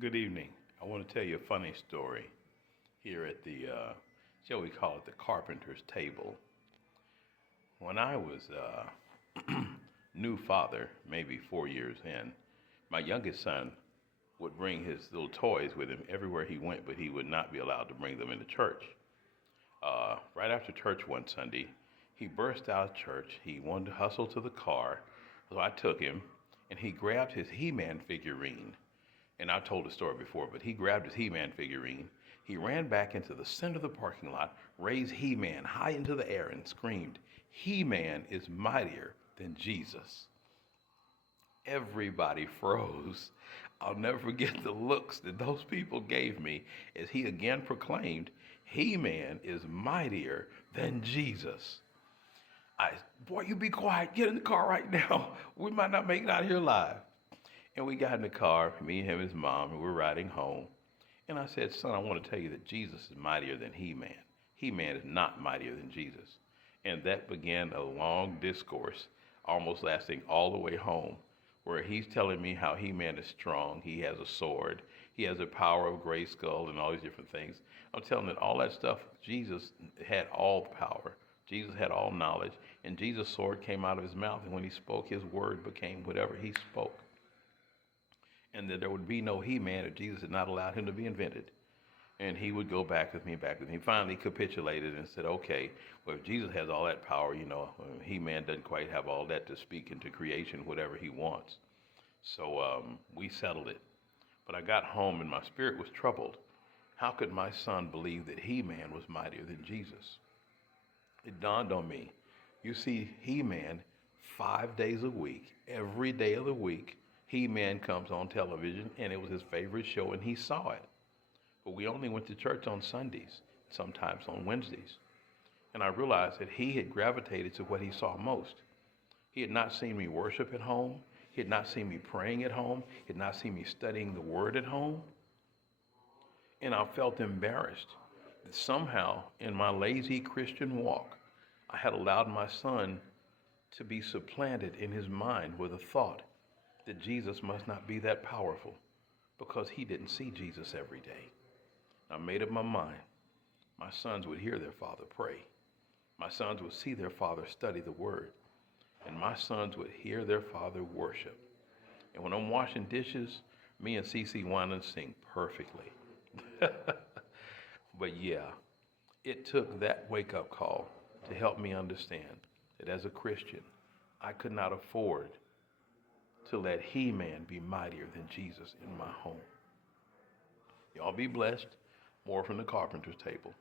Good evening. I want to tell you a funny story here at the, shall we call it the carpenter's table. When I was new father, maybe 4 years in, my youngest son would bring his little toys with him everywhere he went, but he would not be allowed to bring them into church. Right after church one Sunday, he burst out of church. He wanted to hustle to the car, so I took him, and he grabbed his He-Man figurine. And I've told the story before, but he grabbed his He-Man figurine. He ran back into the center of the parking lot, raised He-Man high into the air, and screamed, "He-Man is mightier than Jesus." Everybody froze. I'll never forget the looks that those people gave me as he again proclaimed, "He-Man is mightier than Jesus." Boy, you be quiet. Get in the car right now. We might not make it out of here alive. And we got in the car, me and him and his mom, and we're riding home. And I said, "Son, I want to tell you that Jesus is mightier than He-Man. He-Man is not mightier than Jesus." And that began a long discourse, almost lasting all the way home, where he's telling me how He-Man is strong. He has a sword. He has the power of Grayskull and all these different things. I'm telling him that all that stuff, Jesus had all the power. Jesus had all knowledge. And Jesus' sword came out of his mouth. And when he spoke, his word became whatever he spoke. And that there would be no He-Man if Jesus had not allowed him to be invented. And he would go back with me. He finally capitulated and said, "Okay, well, if Jesus has all that power, He-Man doesn't quite have all that to speak into creation, whatever he wants." So we settled it. But I got home and my spirit was troubled. How could my son believe that He-Man was mightier than Jesus? It dawned on me. You see He-Man 5 days a week, every day of the week. He-Man comes on television, and it was his favorite show, and he saw it. But we only went to church on Sundays, sometimes on Wednesdays. And I realized that he had gravitated to what he saw most. He had not seen me worship at home. He had not seen me praying at home. He had not seen me studying the Word at home. And I felt embarrassed that somehow in my lazy Christian walk, I had allowed my son to be supplanted in his mind with a thought that Jesus must not be that powerful because he didn't see Jesus every day. I made up my mind. My sons would hear their father pray. My sons would see their father study the Word. And my sons would hear their father worship. And when I'm washing dishes, me and Cece Wine sing perfectly. But yeah, it took that wake-up call to help me understand that as a Christian, I could not afford to let He-Man be mightier than Jesus in my home. Y'all be blessed. More from the carpenter's table.